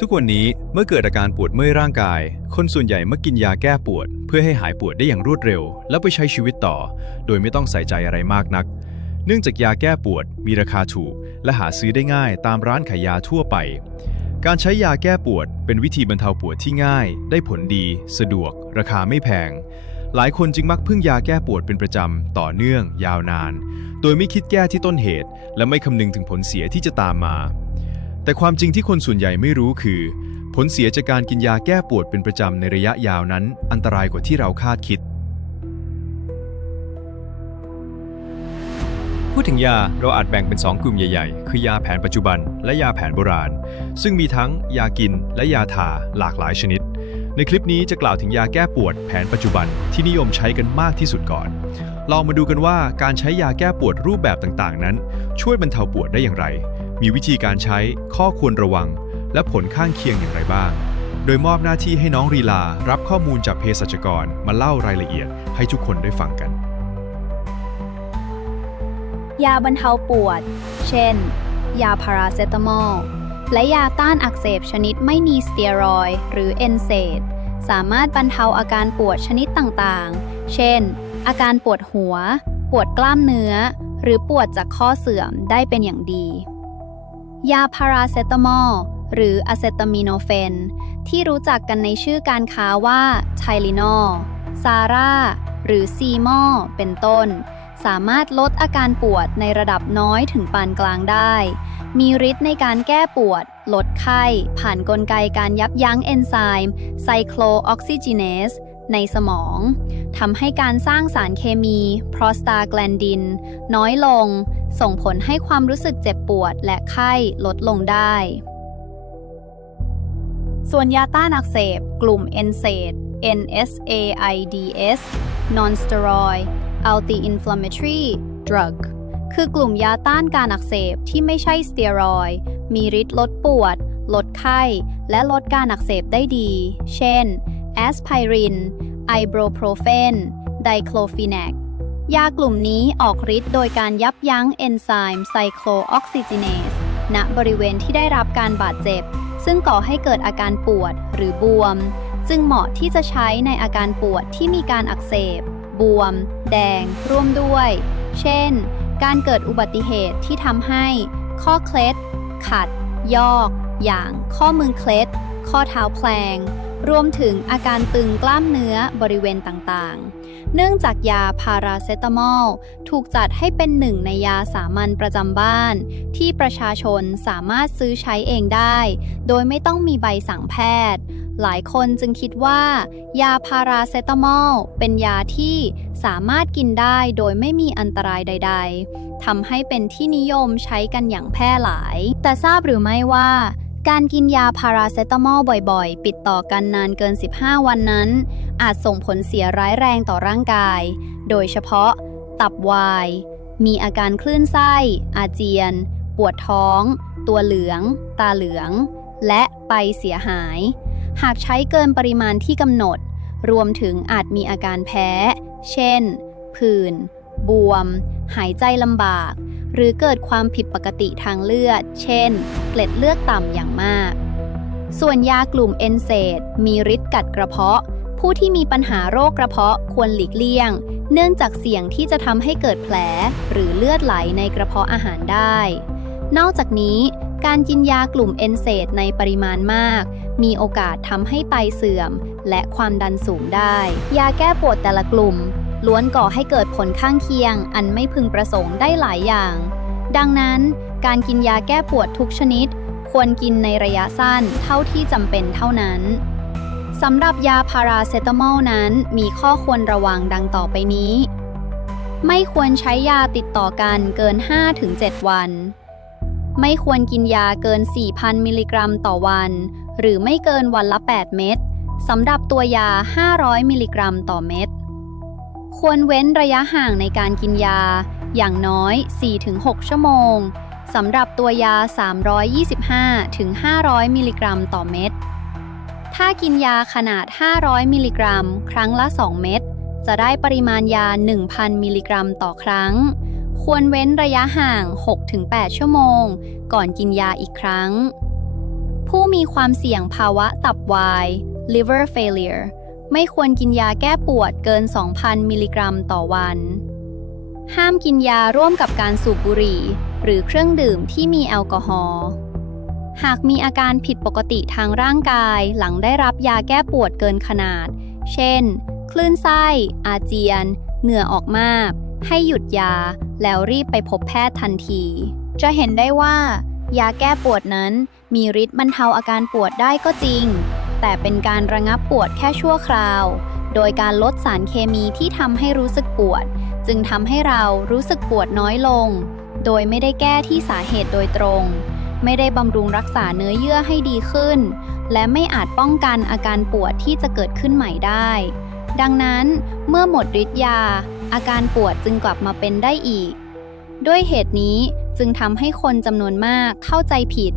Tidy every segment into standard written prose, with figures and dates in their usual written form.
ทุกวันนี้เมื่อเกิดอาการปวดเมื่อยร่างกายคนส่วนใหญ่มักกินยาแก้ปวดเพื่อให้หายปวดได้อย่างรวดเร็วแล้วไปใช้ชีวิตต่อโดยไม่ต้องใส่ใจอะไรมากนักเนื่องจากยาแก้ปวดมีราคาถูกและหาซื้อได้ง่ายตามร้านขายยาทั่วไปการใช้ยาแก้ปวดเป็นวิธีบรรเทาปวดที่ง่ายได้ผลดีสะดวกราคาไม่แพงหลายคนจึงมักพึ่งยาแก้ปวดเป็นประจำต่อเนื่องยาวนานโดยไม่คิดแก้ที่ต้นเหตุและไม่คำนึงถึงผลเสียที่จะตามมาแต่ความจริงที่คนส่วนใหญ่ไม่รู้คือผลเสียจากการกินยาแก้ปวดเป็นประจำในระยะยาวนั้นอันตรายกว่าที่เราคาดคิดพูดถึงยาเราอาจแบ่งเป็น2กลุ่มใหญ่ๆคือยาแผนปัจจุบันและยาแผนโบราณซึ่งมีทั้งยากินและยาทาหลากหลายชนิดในคลิปนี้จะกล่าวถึงยาแก้ปวดแผนปัจจุบันที่นิยมใช้กันมากที่สุดก่อนลองมาดูกันว่าการใช้ยาแก้ปวดรูปแบบต่างๆนั้นช่วยบรรเทาปวดได้อย่างไรมีวิธีการใช้ข้อควรระวังและผลข้างเคียงอย่างไรบ้างโดยมอบหน้าที่ให้น้องรีลารับข้อมูลจากเภสัชกรมาเล่ารายละเอียดให้ทุกคนได้ฟังกันยาบรรเทาปวดเช่นยาพาราเซตามอลและยาต้านอักเสบชนิดไม่มีสเตียรอยด์หรือเอนเซดสามารถบรรเทาอาการปวดชนิดต่างๆเช่นอาการปวดหัวปวดกล้ามเนื้อหรือปวดจากข้อเสื่อมได้เป็นอย่างดียาพาราเซตามอลหรืออะเซตามิโนเฟนที่รู้จักกันในชื่อการค้าว่าไทลินอลซาร่าหรือซีมอลเป็นต้นสามารถลดอาการปวดในระดับน้อยถึงปานกลางได้มีฤทธิ์ในการแก้ปวดลดไข้ผ่านกลไกการยับยั้งเอนไซม์ไซโคลออกซิจิเนสในสมองทำให้การสร้างสารเคมีโปรสตาแกลนดินน้อยลงส่งผลให้ความรู้สึกเจ็บปวดและไข้ลดลงได้ส่วนยาต้านอักเสบกลุ่ม NSAID NSAIDs Non-steroid Anti-inflammatory Drug คือกลุ่มยาต้านการอักเสบที่ไม่ใช่สเตียรอยด์มีฤทธิ์ลดปวดลดไข้และลดการอักเสบได้ดีเช่นแอสไพรินไอโบรโพรเฟนไดโคลฟีแนกยากลุ่มนี้ออกฤทธิ์โดยการยับยั้งเอนไซม์ไซโคลออกซิจิเนสณบริเวณที่ได้รับการบาดเจ็บซึ่งก่อให้เกิดอาการปวดหรือบวมจึงเหมาะที่จะใช้ในอาการปวดที่มีการอักเสบบวมแดงร่วมด้วยเช่นการเกิดอุบัติเหตุที่ทำให้ข้อเคล็ดขัดยอกอย่างข้อมือเคล็ดข้อเท้าแพลงรวมถึงอาการตึงกล้ามเนื้อบริเวณต่างๆเนื่องจากยาพาราเซตามอลถูกจัดให้เป็นหนึ่งในยาสามัญประจำบ้านที่ประชาชนสามารถซื้อใช้เองได้โดยไม่ต้องมีใบสั่งแพทย์หลายคนจึงคิดว่ายาพาราเซตามอลเป็นยาที่สามารถกินได้โดยไม่มีอันตรายใดๆทำให้เป็นที่นิยมใช้กันอย่างแพร่หลายแต่ทราบหรือไม่ว่าการกินยาพาราเซตามอลบ่อยๆปิดต่อกันนานเกิน15วันนั้นอาจส่งผลเสียร้ายแรงต่อร่างกายโดยเฉพาะตับวายมีอาการคลื่นไส้อาเจียนปวดท้องตัวเหลืองตาเหลืองและไตเสียหายหากใช้เกินปริมาณที่กำหนดรวมถึงอาจมีอาการแพ้เช่นผื่นบวมหายใจลำบากหรือเกิดความผิดปกติทางเลือดเช่นเกล็ดเลือดต่ำอย่างมากส่วนยากลุ่ม NSAID มีฤทธิ์กัดกระเพาะผู้ที่มีปัญหาโรคกระเพาะควรหลีกเลี่ยงเนื่องจากเสี่ยงที่จะทำให้เกิดแผลหรือเลือดไหลในกระเพาะอาหารได้นอกจากนี้การกินยากลุ่ม NSAID ในปริมาณมากมีโอกาสทำให้ไตเสื่อมและความดันสูงได้ยาแก้ปวดแต่ละกลุ่มล้วนก่อให้เกิดผลข้างเคียงอันไม่พึงประสงค์ได้หลายอย่างดังนั้นการกินยาแก้ปวดทุกชนิดควรกินในระยะสั้นเท่าที่จำเป็นเท่านั้นสำหรับยาพาราเซตามอลนั้นมีข้อควรระวังดังต่อไปนี้ไม่ควรใช้ยาติดต่อกันเกิน 5-7 วันไม่ควรกินยาเกิน 4,000 มิลลิกรัมต่อวันหรือไม่เกินวันละ 8 เม็ดสำหรับตัวยา 500 มิลลิกรัมต่อเม็ดควรเว้นระยะห่างในการกินยาอย่างน้อย 4-6 ชั่วโมงสำหรับตัวยา 325-500 มิลลิกรัมต่อเม็ดถ้ากินยาขนาด 500 มิลลิกรัมครั้งละ 2 เม็ดจะได้ปริมาณยา 1,000 มิลลิกรัมต่อครั้งควรเว้นระยะห่าง 6-8 ชั่วโมงก่อนกินยาอีกครั้ง ผู้มีความเสี่ยงภาวะตับวาย liver failure ไม่ควรกินยาแก้ปวดเกิน 2,000 มิลลิกรัมต่อวัน ห้ามกินยาร่วมกับการสูบบุหรี่หรือเครื่องดื่มที่มีแอลกอฮอล์ หากมีอาการผิดปกติทางร่างกายหลังได้รับยาแก้ปวดเกินขนาด เช่น คลื่นไส้ อาเจียน เหงื่อออกมาก ให้หยุดยาแล้วรีบไปพบแพทย์ทันที จะเห็นได้ว่า ยาแก้ปวดนั้นมีฤทธิ์บรรเทาอาการปวดได้ก็จริง แต่เป็นการระงับปวดแค่ชั่วคราว โดยการลดสารเคมีที่ทำให้รู้สึกปวด จึงทำให้เรารู้สึกปวดน้อยลง โดยไม่ได้แก้ที่สาเหตุโดยตรง ไม่ได้บำรุงรักษาเนื้อเยื่อให้ดีขึ้น และไม่อาจป้องกันอาการปวดที่จะเกิดขึ้นใหม่ได้ ดังนั้นเมื่อหมดฤทธิ์ยา อาการปวดจึงกลับมาเป็นได้อีก ด้วยเหตุนี้จึงทำให้คนจำนวนมากเข้าใจผิด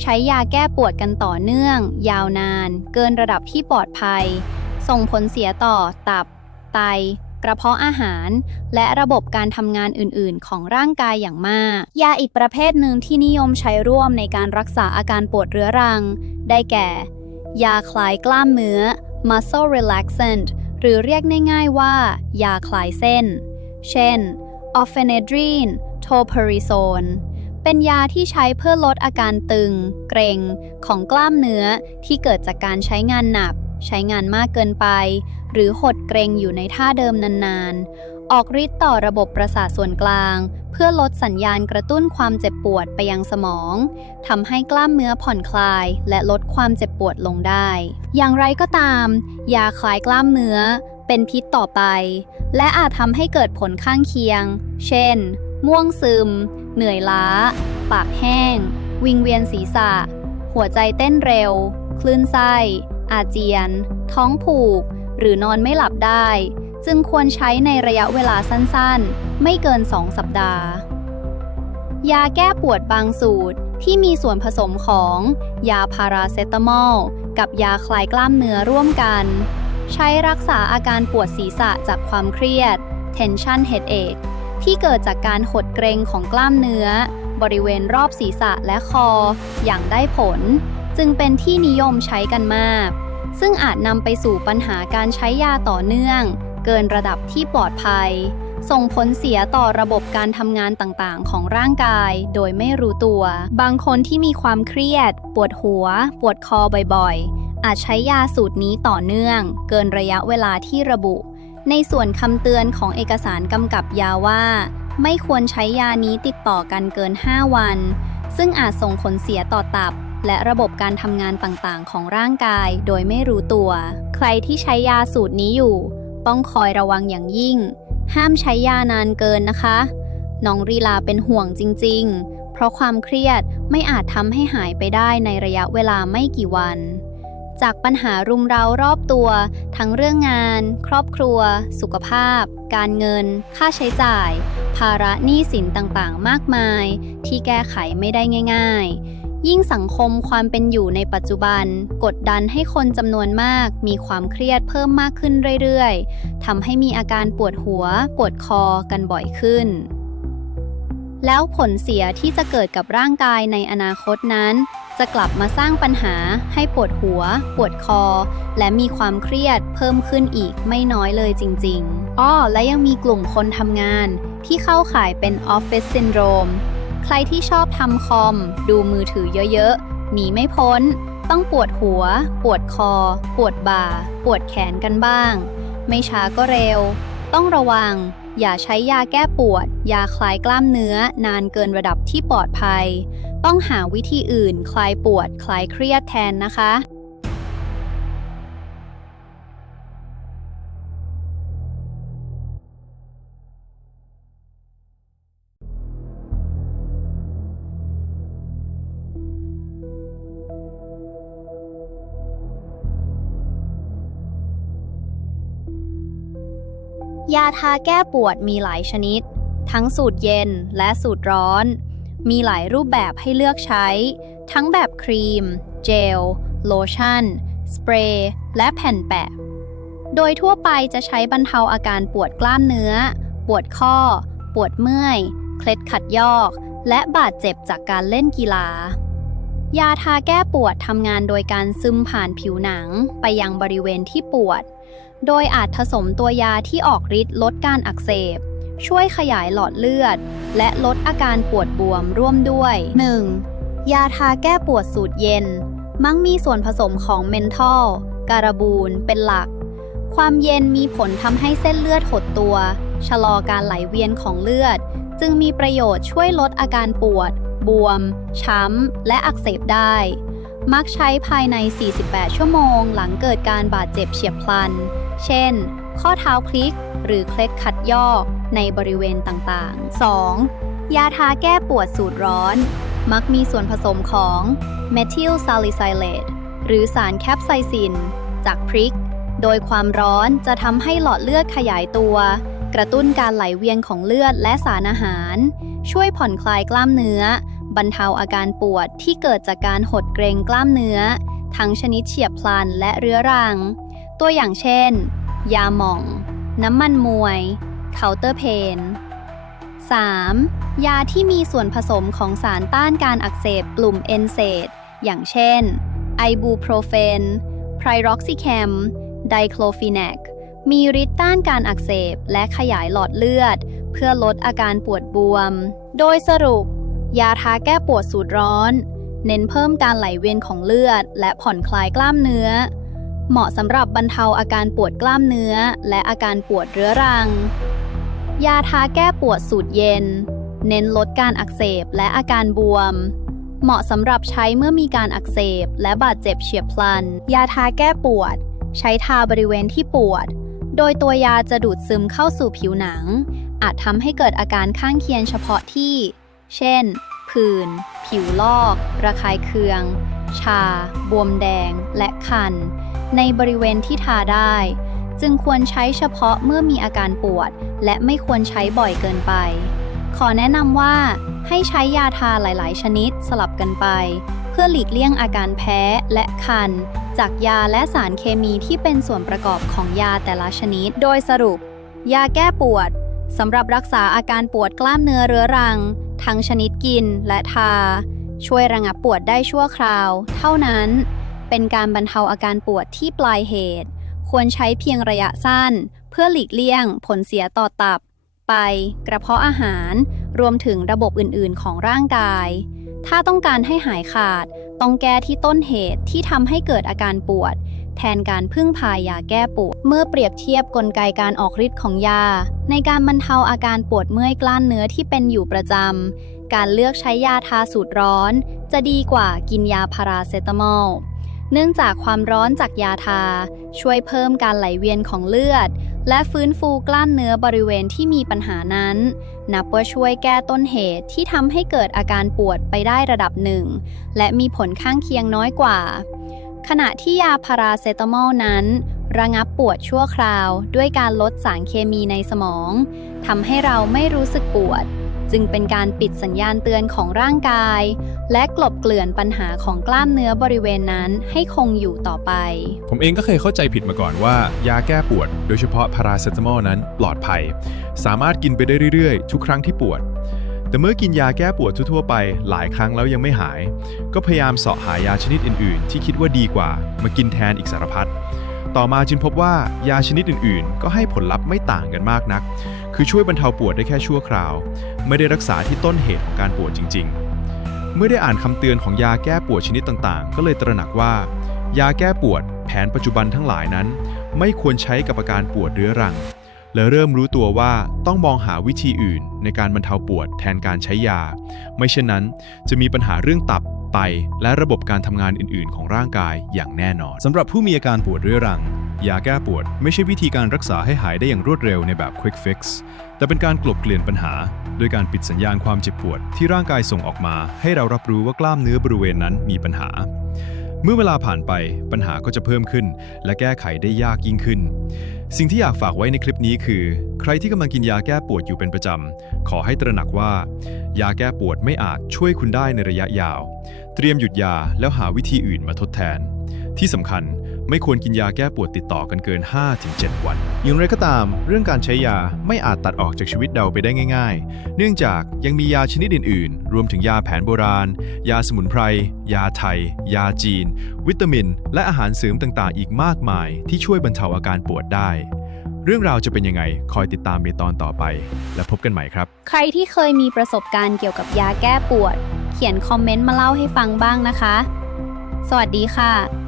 ใช้ยาแก้ปวดกันต่อเนื่อง ยาวนาน เกินระดับที่ปลอดภัย ส่งผลเสียต่อตับ ไต กระเพาะอาหาร และระบบการทำงานอื่น ๆ ของร่างกายอย่างมาก ยาอีกประเภทหนึ่งที่นิยมใช้ร่วมในการรักษาอาการปวดเรื้อรัง ได้แก่ ยาคลายกล้ามเนื้อ muscle relaxant หรือเรียกง่าย ๆ ว่า ยาคลายเส้น เช่น orphanedrine topirizole เป็นยาที่ใช้เพื่อลดอาการตึง เกร็งของกล้ามเนื้อที่เกิดจากการใช้งานหนัก ใช้งานมากเกินไป หรือหดเกร็งอยู่ในท่าเดิมนานๆ ออกฤทธิ์ต่อระบบประสาทส่วนกลาง เพื่อลดสัญญาณกระตุ้นความเจ็บปวดไปยังสมอง ทำให้กล้ามเนื้อผ่อนคลาย และลดความเจ็บปวดลงได้ อย่างไรก็ตาม ยาคลายกล้ามเนื้อเป็นพิษต่อไป และอาจทำให้เกิดผลข้างเคียง เช่น ง่วงซึม เหนื่อยล้า ปากแห้ง วิงเวียนศีรษะ หัวใจเต้นเร็ว คลื่นไส้ อาเจียน ท้องผูก หรือนอนไม่หลับได้ จึงควรใช้ในระยะเวลาสั้นๆ ไม่เกิน 2 สัปดาห์ ยาแก้ปวดบางสูตรที่มีส่วนผสมของ ยาพาราเซตามอล กับยาคลายกล้ามเนื้อร่วมกัน ใช้รักษาอาการปวดศีรษะจากความเครียด tension headache ที่เกิดจากการหดเกร็งของกล้ามเนื้อ บริเวณรอบศีรษะและคอ อย่างได้ผล จึงเป็นที่นิยมใช้กันมาก ซึ่งอาจนำไปสู่ปัญหาการใช้ยาต่อเนื่อง เกินระดับที่ปลอดภัย ส่งผลเสียต่อระบบการทำงานต่างๆ ของร่างกายโดยไม่รู้ตัว บางคนที่มีความเครียด ปวดหัว ปวดคอบ่อยๆ อาจใช้ยาสูตรนี้ต่อเนื่อง เกินระยะเวลาที่ระบุ ในส่วนคำเตือนของเอกสารกำกับยาว่า ไม่ควรใช้ยานี้ติดต่อกันเกิน 5 วัน ซึ่งอาจส่งผลเสียต่อตับ และระบบการทำงานต่างๆ ของร่างกายโดยไม่รู้ตัว ใครที่ใช้ยาสูตรนี้อยู่ ต้องคอยระวังอย่างยิ่ง ห้ามใช้ยานานเกินนะคะ น้องรีลาเป็นห่วงจริงๆ เพราะความเครียดไม่อาจทำให้หายไปได้ในระยะเวลาไม่กี่วัน จากปัญหารุมเร้ารอบตัว ทั้งเรื่องงาน ครอบครัว สุขภาพ การเงิน ค่าใช้จ่าย ภาระหนี้สินต่างๆ มากมาย ที่แก้ไขไม่ได้ง่ายๆ ยิ่งสังคมความเป็นอยู่ในปัจจุบันกดดันให้คนจำนวนมากมีความเครียดเพิ่มมากขึ้นเรื่อยๆ ทำให้มีอาการปวดหัว ปวดคอกันบ่อยขึ้น แล้วผลเสียที่จะเกิดกับร่างกายในอนาคตนั้น จะกลับมาสร้างปัญหาให้ปวดหัว ปวดคอ และมีความเครียดเพิ่มขึ้นอีกไม่น้อยเลยจริงๆ และยังมีกลุ่มคนทำงานที่เข้าข่ายเป็น Office Syndrome ใครที่ชอบทำคอม ดูมือถือเยอะๆ หนีไม่พ้น ต้องปวดหัว ปวดคอ ปวดบ่า ปวดแขนกันบ้าง ไม่ช้าก็เร็ว ต้องระวัง อย่าใช้ยาแก้ปวด ยาคลายกล้ามเนื้อนานเกินระดับที่ปลอดภัย ต้องหาวิธีอื่นคลายปวด คลายเครียดแทนนะคะ ยาทาแก้ปวดมีหลายชนิด ทั้งสูตรเย็นและสูตรร้อน มีหลายรูปแบบให้เลือกใช้ ทั้งแบบครีม เจล โลชั่น สเปรย์ และแผ่นแปะ โดยทั่วไปจะใช้บรรเทาอาการปวดกล้ามเนื้อ ปวดข้อ ปวดเมื่อย เคล็ดขัดยอก และบาดเจ็บจากการเล่นกีฬา ยาทาแก้ปวดทำงานโดยการซึมผ่านผิวหนังไปยังบริเวณที่ปวด โดยอาจผสมตัวยาที่ออกฤทธิ์ลดการอักเสบ ช่วยขยายหลอดเลือด และลดอาการปวดบวมร่วมด้วย 1. ยาทาแก้ปวดสูตรเย็น มักมีส่วนผสมของเมนทอล การาบูน เป็นหลัก ความเย็นมีผลทำให้เส้นเลือดหดตัว ชะลอการไหลเวียนของเลือด จึงมีประโยชน์ช่วยลดอาการปวด บวม ช้ำ และอักเสบได้ มักใช้ภายใน 48 ชั่วโมงหลังเกิดการบาดเจ็บเฉียบพลัน เช่น ข้อเท้าพลิก หรือเคล็ดขัดยอกในบริเวณต่างๆ 2. ยาทาแก้ปวดสูตรร้อน มักมีส่วนผสมของเมทิลซาลิไซเลตหรือสารแคปไซซินจากพริก โดยความร้อนจะทำให้หลอดเลือดขยายตัว กระตุ้นการไหลเวียนของเลือดและสารอาหาร ช่วยผ่อนคลายกล้ามเนื้อ บรรเทาอาการปวดที่เกิดจากการหดเกร็งกล้ามเนื้อ ทั้งชนิดเฉียบพลันและเรื้อรัง ตัวอย่างเช่น ยาหม่อง น้ำมันมวยเคาน์เตอร์เพน 3. ยาที่มีส่วนผสมของสารต้านการอักเสบกลุ่มเอนเซดอย่างเช่น ไอบูโปรเฟน ไพรอกซิแคม ไดโคลฟีแนก มีฤทธิ์ต้านการอักเสบและขยายหลอดเลือด เพื่อลดอาการปวดบวม โดยสรุป ยาทาแก้ปวดสูตรร้อน เน้นเพิ่มการไหลเวียนของเลือดและผ่อนคลายกล้ามเนื้อ เหมาะสำหรับบรรเทาอาการปวดกล้ามเนื้อและอาการปวดเรื้อรัง ยาทาแก้ปวดสูตรเย็น เน้นลดการอักเสบและอาการบวม เหมาะสำหรับใช้เมื่อมีการอักเสบและบาดเจ็บเฉียบพลัน ยาทาแก้ปวด ใช้ทาบริเวณที่ปวด โดยตัวยาจะดูดซึมเข้าสู่ผิวหนัง อาจทำให้เกิดอาการข้างเคียงเฉพาะที่ เช่น ผื่น ผิวลอก ระคายเคือง ชา บวมแดง และคัน ในบริเวณที่ทาได้ จึงควรใช้เฉพาะเมื่อมีอาการปวด และไม่ควรใช้บ่อยเกินไป ขอแนะนำว่าให้ใช้ยาทาหลาย ๆ ชนิดสลับกันไป เพื่อหลีกเลี่ยงอาการแพ้และคัน จากยาและสารเคมีที่เป็นส่วนประกอบของยาแต่ละชนิด โดยสรุป ยาแก้ปวดสำหรับรักษาอาการปวดกล้ามเนื้อเรื้อรัง ทั้งชนิดกินและทา ช่วยระงับปวดได้ชั่วคราว เท่านั้น เป็นการบรรเทาอาการปวดที่ปลายเหตุ ควรใช้เพียงระยะสั้น เพื่อหลีกเลี่ยงผลเสียต่อตับ ไต กระเพาะอาหาร รวมถึงระบบอื่น ๆ ของร่างกาย ถ้าต้องการให้หายขาด ต้องแก้ที่ต้นเหตุที่ทำให้เกิดอาการปวด แทนการพึ่งพายาแก้ปวด เมื่อเปรียบเทียบกลไกการออกฤทธิ์ของยา ในการบรรเทาอาการปวดเมื่อยกล้ามเนื้อที่เป็นอยู่ประจำ การเลือกใช้ยาทาสูตรร้อน จะดีกว่ากินยาพาราเซตามอล เนื่องจากความร้อนจากยาทา ช่วยเพิ่มการไหลเวียนของเลือด และฟื้นฟูกล้ามเนื้อบริเวณที่มีปัญหานั้น นับว่าช่วยแก้ต้นเหตุที่ทำให้เกิดอาการปวดไปได้ระดับหนึ่ง และมีผลข้างเคียงน้อยกว่า ขณะที่ยาพาราเซตามอลนั้น ระงับปวดชั่วคราวด้วยการลดสารเคมีในสมองทำให้เราไม่รู้สึกปวด จึงเป็นการปิดสัญญาณเตือนของร่างกาย และกลบเกลื่อนปัญหาของกล้ามเนื้อบริเวณนั้นให้คงอยู่ต่อไป ผมเองก็เคยเข้าใจผิดมาก่อนว่ายาแก้ปวดโดยเฉพาะพาราเซตามอลนั้นปลอดภัย สามารถกินไปได้เรื่อยๆทุกครั้งที่ปวด แต่เมื่อกินยาแก้ปวดทั่วๆไปหลายครั้งแล้วยังไม่หาย ก็พยายามเสาะหายาชนิดอื่นๆที่คิดว่าดีกว่ามากินแทนอีกสารพัด ต่อมาจึงพบว่ายาชนิดอื่นๆก็ให้ผลลัพธ์ไม่ต่างกันมากนัก คือช่วยบรรเทาปวดได้แค่ชั่วคราว ไม่ได้รักษาที่ต้นเหตุของการปวดจริงๆ เมื่อได้อ่านคำเตือนของยาแก้ปวดชนิดต่างๆก็เลยตระหนักว่า ยาแก้ปวดแผนปัจจุบันทั้งหลายนั้น ไม่ควรใช้กับอาการปวดเรื้อรัง และเริ่มรู้ตัวว่าต้องมองหาวิธีอื่นในการบรรเทาปวดแทนการใช้ยา ไม่เช่นนั้นจะมีปัญหาเรื่องตับ ไต และระบบการทำงานอื่นๆของร่างกายอย่างแน่นอนสำหรับผู้มีอาการปวดเรื้อรัง ยาแก้ปวดไม่ใช่วิธีการรักษาให้หายได้อย่างรวดเร็วในแบบ Quick Fix แต่เป็นการกลบเกลื่อนปัญหาโดยการปิดสัญญาณความเจ็บปวดที่ร่างกายส่งออกมาให้เรารับรู้ว่ากล้ามเนื้อบริเวณนั้นมีปัญหา เมื่อเวลาผ่านไปปัญหาก็จะเพิ่มขึ้นและแก้ไขได้ยากยิ่งขึ้น สิ่งที่อยากฝากไว้ในคลิปนี้คือใครที่กำลังกินยาแก้ปวดอยู่เป็นประจำขอให้ตระหนักว่ายาแก้ปวดไม่อาจช่วยคุณได้ในระยะยาวเตรียมหยุดยาแล้วหาวิธีอื่นมาทดแทนที่สำคัญ ไม่ควรกินยาแก้ปวดติดต่อกันเกิน 5-7 วัน อย่างไรก็ตามเรื่องการใช้ยาไม่อาจตัดออกจากชีวิตเราไปได้ง่ายๆ เนื่องจากยังมียาชนิดอื่นๆ รวมถึงยาแผนโบราณ ยาสมุนไพร ยาไทย ยาจีน วิตามิน และอาหารเสริมต่างๆ อีกมากมายที่ช่วยบรรเทาอาการปวดได้ เรื่องราวจะเป็นยังไงคอยติดตามในตอนต่อไป และพบกันใหม่ครับ ใครที่เคยมีประสบการณ์เกี่ยวกับยาแก้ปวด เขียนคอมเมนต์มาเล่าให้ฟังบ้างนะคะ สวัสดีค่ะ